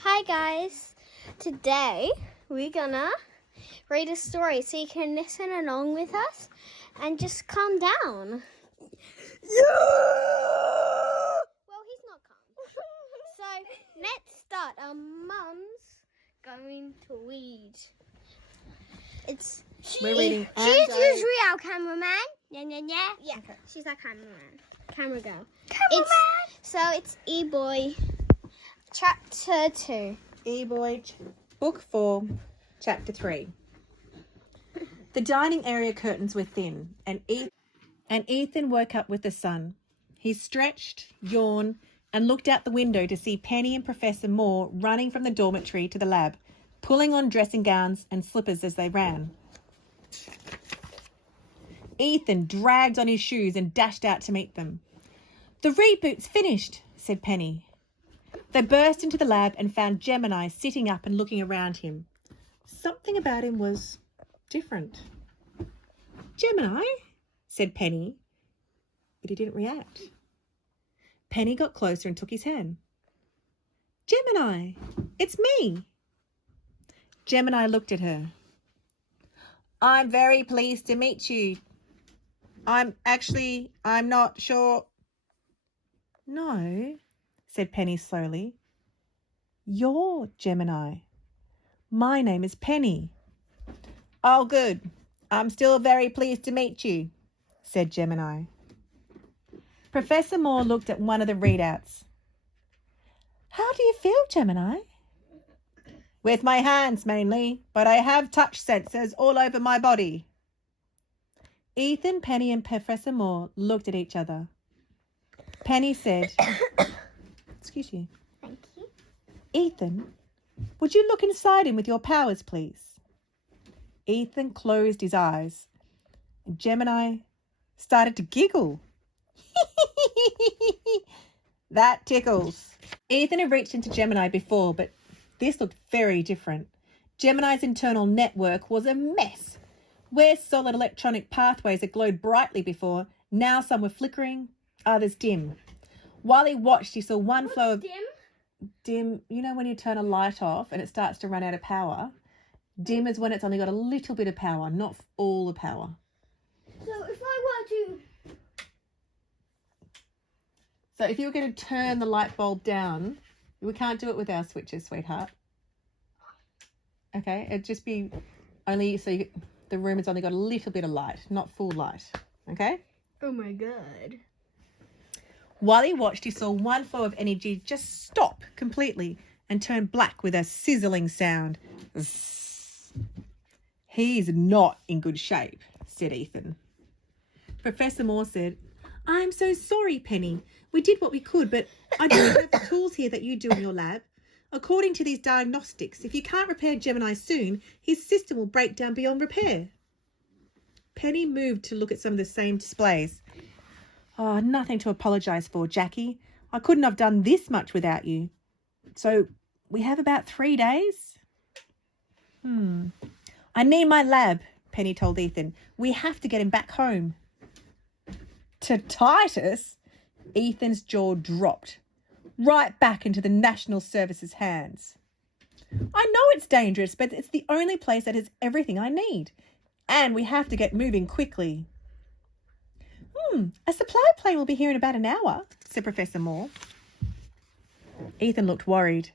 Hi guys, today we're gonna read a story so you can listen along with us and just calm down. Well, he's not calm. So let's start. Our mum's going to read. We're reading She's Anh Do. usually our cameraman. Yeah. Okay. She's our cameraman. Camera girl. It's E-Boy. Chapter 2. E-Boy, Book 4, Chapter 3. The dining area curtains were thin, and Ethan woke up with the sun. He stretched, yawned, and looked out the window to see Penny and Professor Moore running from the dormitory to the lab, pulling on dressing gowns and slippers as they ran. Ethan dragged on his shoes and dashed out to meet them. "The reboot's finished," said Penny. They burst into the lab and found Gemini sitting up and looking around him. Something about him was different. "Gemini," said Penny, but he didn't react. Penny got closer and took his hand. "Gemini, it's me." Gemini looked at her. "I'm very pleased to meet you. I'm not sure." "No," said Penny slowly. "You're Gemini. My name is Penny." "Oh, good. I'm still very pleased to meet you," said Gemini. Professor Moore looked at one of the readouts. "How do you feel, Gemini?" "With my hands mainly, but I have touch sensors all over my body." Ethan, Penny and Professor Moore looked at each other. Penny said, "Excuse you. Thank you. Ethan, would you look inside him with your powers, please?" Ethan closed his eyes, and Gemini started to giggle. "That tickles." Ethan had reached into Gemini before, but this looked very different. Gemini's internal network was a mess. Where solid electronic pathways had glowed brightly before, now some were flickering, others dim. While he watched, he saw one flow of dim. You know when you turn a light off and it starts to run out of power? Dim is when it's only got a little bit of power, not all the power. So if you were going to turn the light bulb down, we can't do it with our switches, sweetheart. Okay, it'd just be only so the room has only got a little bit of light, not full light. Okay? Oh my god. While he watched, he saw one flow of energy just stop completely and turn black with a sizzling sound. Zzz. "He's not in good shape," said Ethan. Professor Moore said, "I'm so sorry, Penny. We did what we could, but I don't have the tools here that you do in your lab. According to these diagnostics, if you can't repair Gemini soon, his system will break down beyond repair." Penny moved to look at some of the same displays. "Oh, nothing to apologise for, Jackie. I couldn't have done this much without you. So we have about 3 days?" "I need my lab," Penny told Ethan. "We have to get him back home." "To Titus?" Ethan's jaw dropped. "Right back into the National Service's hands." "I know it's dangerous, but it's the only place that has everything I need. And we have to get moving quickly." "A supply plane will be here in about an hour," said Professor Moore. Ethan looked worried.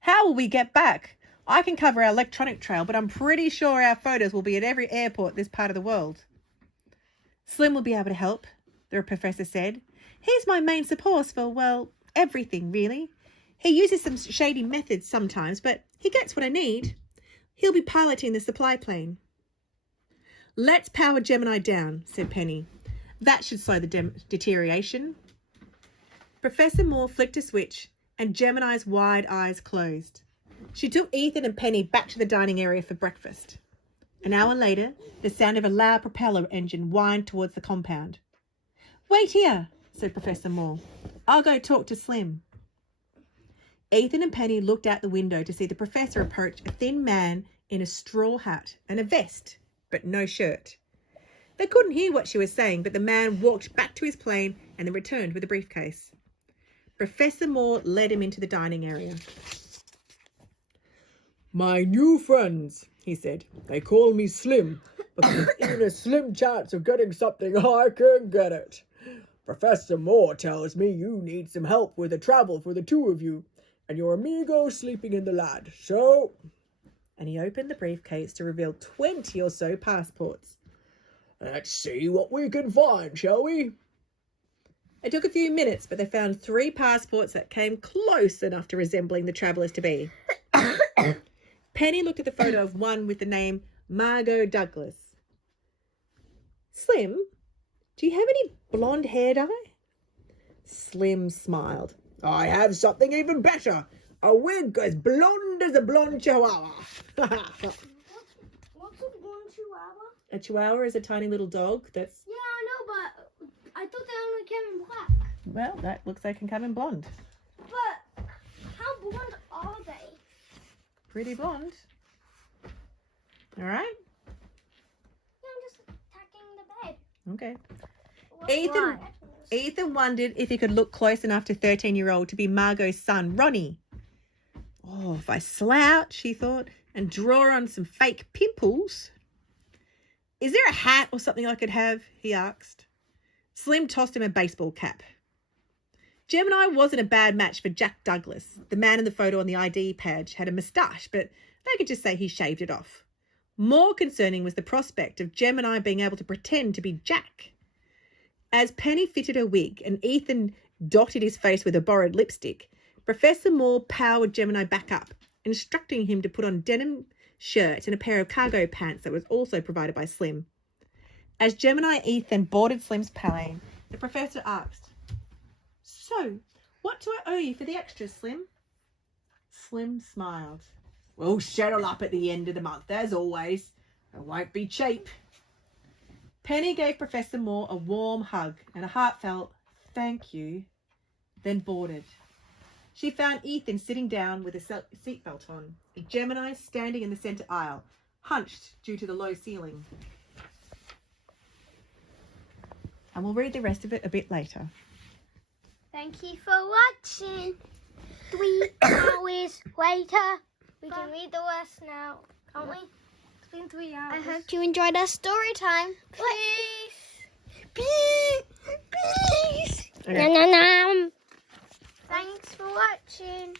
"How will we get back? I can cover our electronic trail, but I'm pretty sure our photos will be at every airport this part of the world." "Slim will be able to help," the professor said. "He's my main support for, well, everything, really. He uses some shady methods sometimes, but he gets what I need. He'll be piloting the supply plane." "Let's power Gemini down," said Penny. "That should slow the deterioration." Professor Moore flicked a switch and Gemini's wide eyes closed. She took Ethan and Penny back to the dining area for breakfast. An hour later, the sound of a loud propeller engine whined towards the compound. "Wait here," said Professor Moore. "I'll go talk to Slim." Ethan and Penny looked out the window to see the professor approach a thin man in a straw hat and a vest, but no shirt. They couldn't hear what she was saying, but the man walked back to his plane and then returned with a briefcase. Professor Moore led him into the dining area. My new friends, he said. They call me Slim, because even a slim chance of getting something, I can get it. Professor Moore tells me you need some help with the travel for the two of you, and your amigo sleeping in the lad. So... And he opened the briefcase to reveal 20 or so passports. Let's see what we can find, shall we? It took a few minutes, but they found 3 passports that came close enough to resembling the travellers to be. Penny looked at the photo of one with the name Margot Douglas. Slim, do you have any blonde hair dye? Slim smiled. I have something even better. A wig as blonde as a blonde chihuahua. What's a blonde chihuahua? A chihuahua is a tiny little dog that's... Yeah, I know, but I thought they only came in black. Well, that looks like it can come in blonde. But how blonde are they? Pretty blonde. All right. Yeah, I'm just attacking the bed. Okay. Why? Ethan wondered if he could look close enough to 13-year-old to be Margot's son, Ronnie. Oh, if I slouch, she thought, and draw on some fake pimples. Is there a hat or something I could have? He asked. Slim tossed him a baseball cap. Gemini wasn't a bad match for Jack Douglas. The man in the photo on the ID badge had a moustache, but they could just say he shaved it off. More concerning was the prospect of Gemini being able to pretend to be Jack. As Penny fitted her wig and Ethan dotted his face with a borrowed lipstick, Professor Moore powered Gemini back up, instructing him to put on denim shirt and a pair of cargo pants that was also provided by Slim. As Gemini and Ethan boarded Slim's plane, the professor asked, "So, what do I owe you for the extras, Slim?" Slim smiled. We'll settle up at the end of the month, as always. It won't be cheap. Penny gave Professor Moore a warm hug and a heartfelt "thank you," then boarded. She found Ethan sitting down with a seatbelt on, and Gemini standing in the centre aisle, hunched due to the low ceiling. And we'll read the rest of it a bit later. Thank you for watching. 3 hours later. We can read the rest now, can't we? It's been 3 hours. I hope you enjoyed our story time. Peace. Peace. Peace. Okay. Nom, nom, nom. Thanks for watching.